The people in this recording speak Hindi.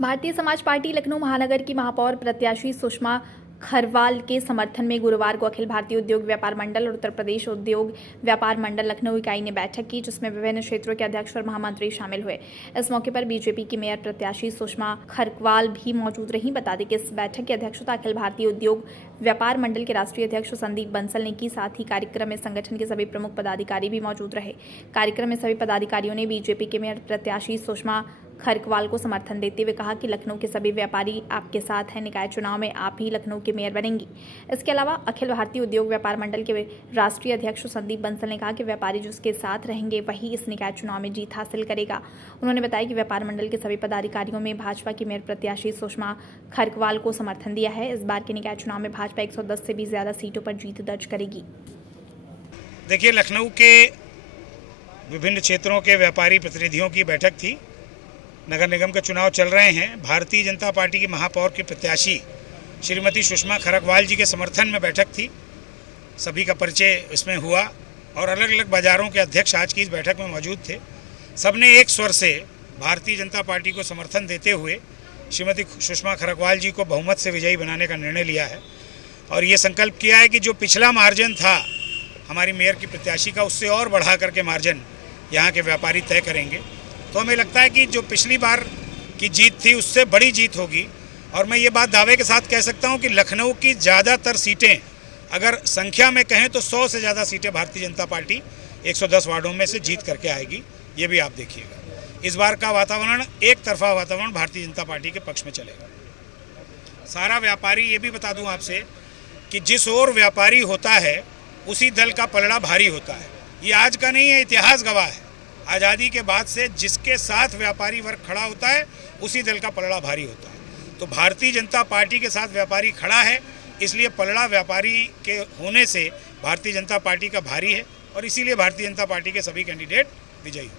भारतीय समाज पार्टी लखनऊ महानगर की महापौर प्रत्याशी सुषमा खरवाल के समर्थन में गुरुवार को अखिल भारतीय उद्योग व्यापार मंडल और उत्तर प्रदेश उद्योग व्यापार मंडल लखनऊ इकाई ने बैठक की, जिसमें विभिन्न क्षेत्रों के अध्यक्ष और महामंत्री शामिल हुए। इस मौके पर बीजेपी की मेयर प्रत्याशी सुषमा खरवाल भी मौजूद रहीं। बता दें कि इस बैठक की अध्यक्षता अखिल भारतीय उद्योग व्यापार मंडल के राष्ट्रीय अध्यक्ष संदीप बंसल ने की। साथ ही कार्यक्रम में संगठन के सभी प्रमुख पदाधिकारी भी मौजूद रहे। कार्यक्रम में सभी पदाधिकारियों ने बीजेपी के मेयर प्रत्याशी सुषमा खरवाल को समर्थन देते हुए कहा कि लखनऊ के सभी व्यापारी आपके साथ हैं, निकाय चुनाव में आप ही लखनऊ के मेयर बनेंगी। इसके अलावा अखिल भारतीय उद्योग व्यापार मंडल के राष्ट्रीय अध्यक्ष संदीप बंसल ने कहा कि व्यापारी जिसके साथ रहेंगे वही इस निकाय चुनाव में जीत हासिल करेगा। उन्होंने बताया कि व्यापार मंडल के सभी पदाधिकारियों में भाजपा की मेयर प्रत्याशी सुषमा खरवाल को समर्थन दिया है। इस बार के निकाय चुनाव में भाजपा 110 से भी ज्यादा सीटों पर जीत दर्ज करेगी। देखिए, लखनऊ के विभिन्न क्षेत्रों के व्यापारी प्रतिनिधियों की बैठक थी। नगर निगम के चुनाव चल रहे हैं। भारतीय जनता पार्टी की महापौर की प्रत्याशी श्रीमती सुषमा खरवाल जी के समर्थन में बैठक थी। सभी का परिचय इसमें हुआ और अलग अलग बाज़ारों के अध्यक्ष आज की इस बैठक में मौजूद थे। सबने एक स्वर से भारतीय जनता पार्टी को समर्थन देते हुए श्रीमती सुषमा खरवाल जी को बहुमत से विजयी बनाने का निर्णय लिया है और ये संकल्प किया है कि जो पिछला मार्जिन था हमारी मेयर की प्रत्याशी का, उससे और बढ़ा करके मार्जिन यहाँ के व्यापारी तय करेंगे। तो हमें लगता है कि जो पिछली बार की जीत थी उससे बड़ी जीत होगी और मैं ये बात दावे के साथ कह सकता हूँ कि लखनऊ की ज़्यादातर सीटें अगर संख्या में कहें तो 100 से ज़्यादा सीटें भारतीय जनता पार्टी 110 वार्डों में से जीत करके आएगी। ये भी आप देखिएगा, इस बार का वातावरण एक तरफा वातावरण भारतीय जनता पार्टी के पक्ष में चलेगा। सारा व्यापारी, ये भी बता दूँ आपसे कि जिस ओर व्यापारी होता है उसी दल का पलड़ा भारी होता है। ये आज का नहीं है, इतिहास गवाह है। आज़ादी के बाद से जिसके साथ व्यापारी वर्ग खड़ा होता है उसी दल का पलड़ा भारी होता है। तो भारतीय जनता पार्टी के साथ व्यापारी खड़ा है, इसलिए पलड़ा व्यापारी के होने से भारतीय जनता पार्टी का भारी है और इसीलिए भारतीय जनता पार्टी के सभी कैंडिडेट विजयी।